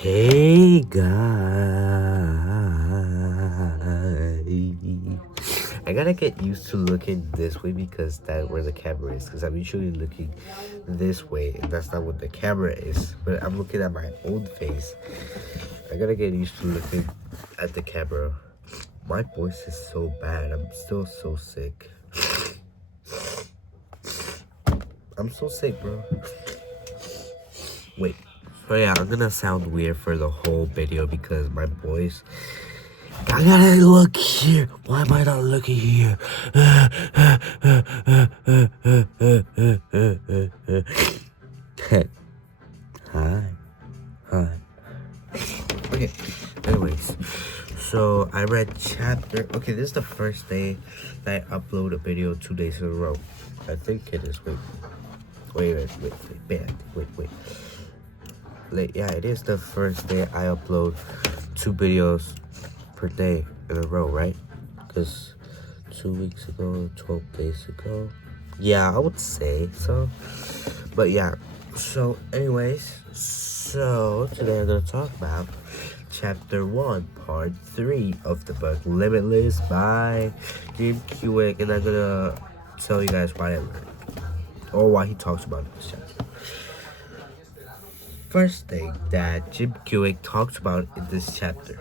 Hey guys, I gotta get used to looking this way because that's where the camera is. Because I'm usually looking this way, and that's not what the camera is. But I'm looking at my own face. I gotta get used to looking at the camera. My voice is so bad. I'm still so sick. I'm so sick, bro. Wait. So yeah, I'm gonna sound weird for the whole video because my voice. I gotta look here. Why am I not looking here? Hi. Hi. Okay. Anyways, so I read chapter. Okay, this is the first day that I upload a video 2 days in a row. I think it is. Wait. Like, yeah, it is the first day I upload 2 videos per day in a row, right? Because 2 weeks ago, 12 days ago, yeah, I would say so. But yeah, so anyways, so today I'm gonna talk about chapter 1, part 3 of the book Limitless by Jim Kwik, and I'm gonna tell you guys why I learned or why he talks about it in this chapter. First thing that Jim Kwik talks about in this chapter.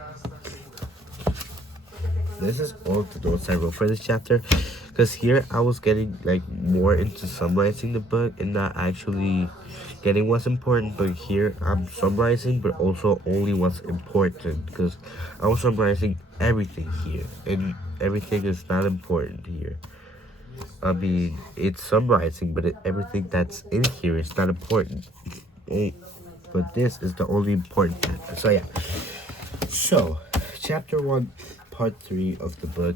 This is all the notes I wrote for this chapter, because here I was getting like more into summarizing the book and not actually getting what's important. But here I'm summarizing, but also only what's important, because I was summarizing everything here, and everything is not important here. I mean, it's summarizing, but everything that's in here is not important. But this is the only important chapter. So yeah. So, chapter 1, part 3 of the book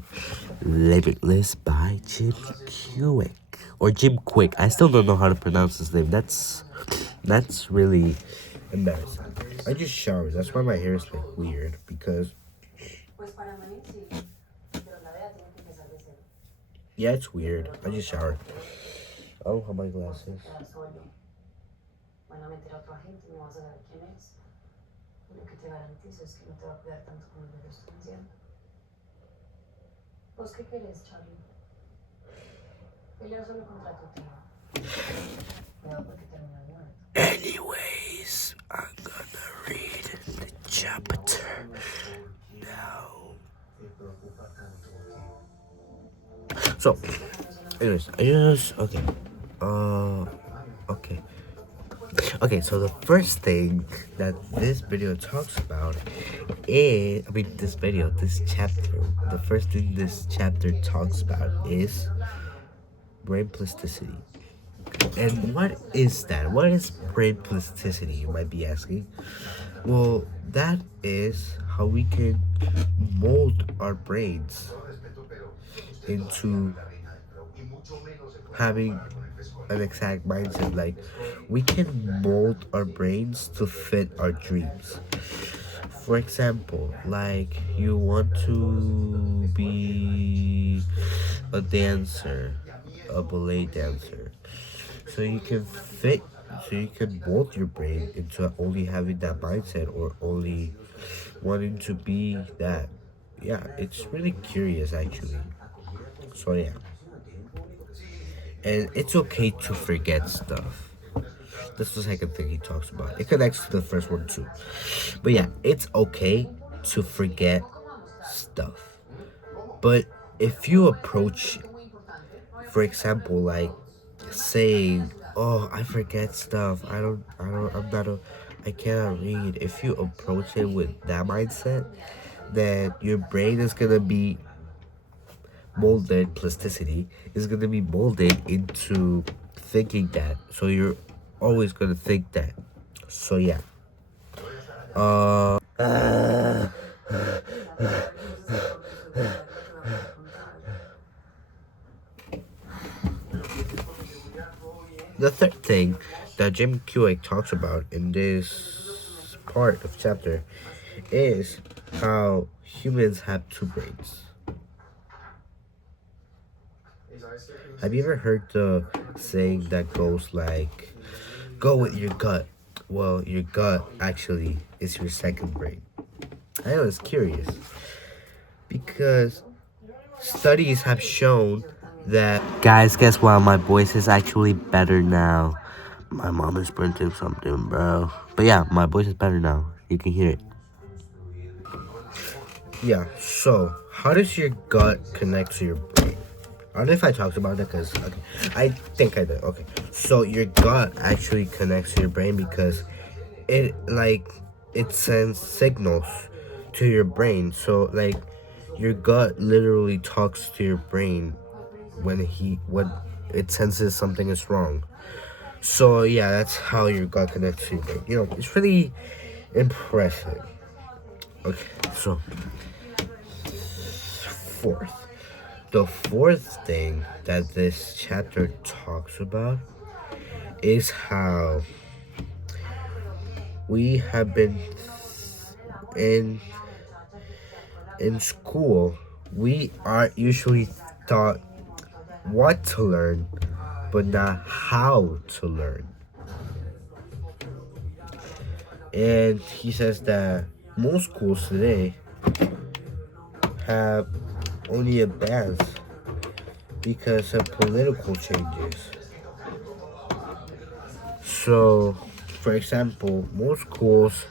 Limitless by Jim Kwik. Or Jim Kwik. I still don't know how to pronounce his name. That's really embarrassing. I just showered. That's why my hair is like weird. Because yeah, it's weird. I just showered. I don't have my glasses. Anyways, I'm gonna read the chapter now. So, anyways, okay. Okay, so the first thing that this video talks about is, this chapter, the first thing this chapter talks about is brain plasticity. And what is that? What is brain plasticity, you might be asking? Well, that is how we can mold our brains into having an exact mindset. Like, we can mold our brains to fit our dreams. For example, like, you want to be a dancer, a ballet dancer. So you can mold your brain into only having that mindset or only wanting to be that. Yeah, it's really curious actually. So yeah. And it's okay to forget stuff. That's the second thing he talks about. It connects to the first one too. But yeah, it's okay to forget stuff. But if you approach, for example, like saying, "Oh, I forget stuff. I cannot read." If you approach it with that mindset, then your brain is gonna be molded, plasticity is gonna be molded into thinking that. So you're always gonna think that. So yeah. The third thing that Jim Kwik talks about in this part of chapter is how humans have 2 brains. Have you ever heard the saying that goes like, "Go with your gut"? Well, your gut actually is your second brain. I was curious because studies have shown that. Guys, guess what? My voice is actually better now. My mom is printing something, bro. But yeah, my voice is better now. You can hear it. Yeah, so how does your gut connect to your brain? I don't know if I talked about it because okay, I think I did. Okay, so your gut actually connects to your brain because it sends signals to your brain. So like your gut literally talks to your brain when it senses something is wrong. So yeah, that's how your gut connects to your brain. It's really impressive. Okay, so fourth. The fourth thing that this chapter talks about is how we have been in in school. We are usually taught what to learn, but not how to learn. And he says that most schools today have only advanced because of political changes. So, for example, most schools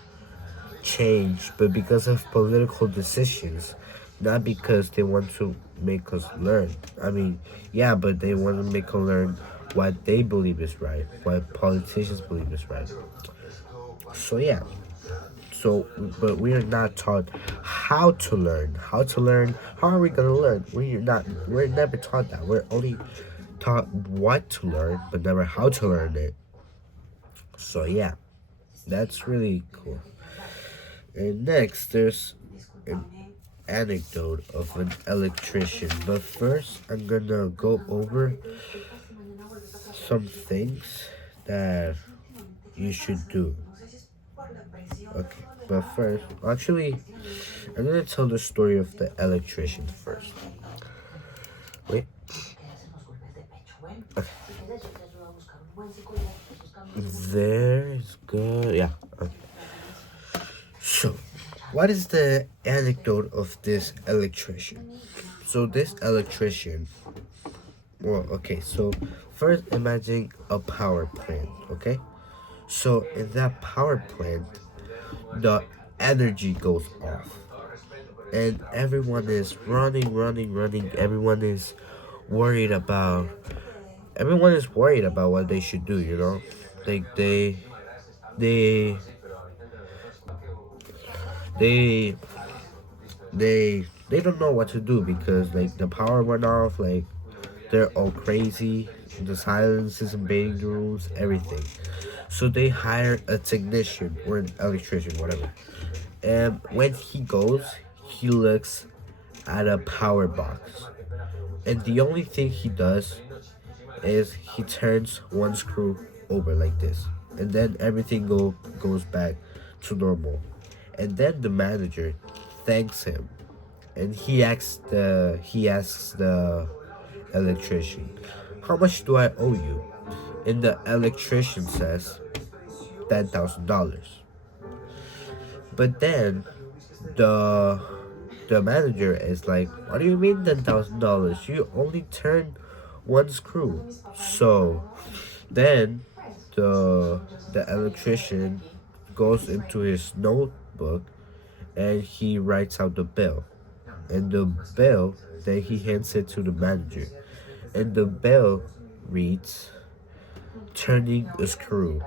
change, but because of political decisions, not because they want to make us learn. I mean, yeah, but they want to make us learn what they believe is right, what politicians believe is right. So, yeah. So, but we are not taught how to learn. How to learn? How are we gonna learn? We're never taught that. We're only taught what to learn, but never how to learn it. So yeah, that's really cool. And next, there's an anecdote of an electrician. But first, I'm gonna go over some things that you should do. Okay, but first, actually, I'm gonna tell the story of the electrician first. Wait. Okay. There is good. Yeah. Okay. So, what is the anecdote of this electrician? So this electrician, well, okay, so first imagine a power plant, okay? So in that power plant, the energy goes off. And everyone is running, running, running. Worried about everyone is worried about what they should do, Like they they they don't know what to do because like the power went off, like they're all crazy, the silence is invading the rooms, everything. So they hire a technician or an electrician, whatever. And when he goes, he looks at a power box. And the only thing he does is he turns one screw over like this. And then everything goes back to normal. And then the manager thanks him and he asks the electrician, "How much do I owe you?" And the electrician says, $10,000. But then the the manager is like, "What do you mean $10,000? You only turned one screw." So then the electrician goes into his notebook and he writes out the bill. And the bill, then he hands it to the manager. And the bill reads, "Turning a screw,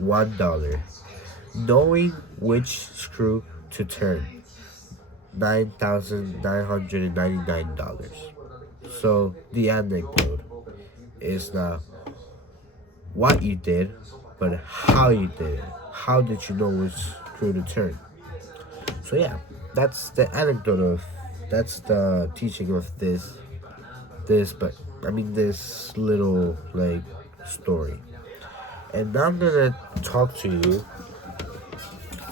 $1. Knowing which screw to turn, $9,999. So the anecdote is not what you did, but how you did it. How did you know which screw to turn? So yeah, that's the anecdote of that's the teaching of but I mean this little like story. And now I'm gonna talk to you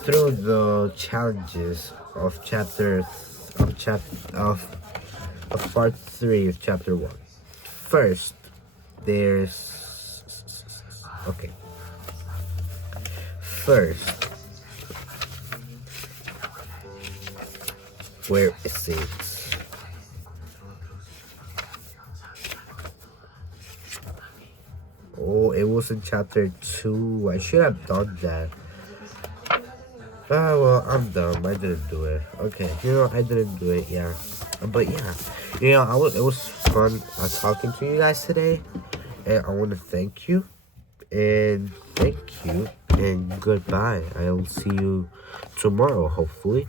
through the challenges of of part 3 of chapter 1. First, there's okay. first, where is it? Oh, it was in chapter 2. I should have done that. Ah, well, I'm dumb. I didn't do it. Okay, I didn't do it, yeah. But yeah, it was fun talking to you guys today. And I want to thank you. And thank you. And goodbye. I'll see you tomorrow, hopefully.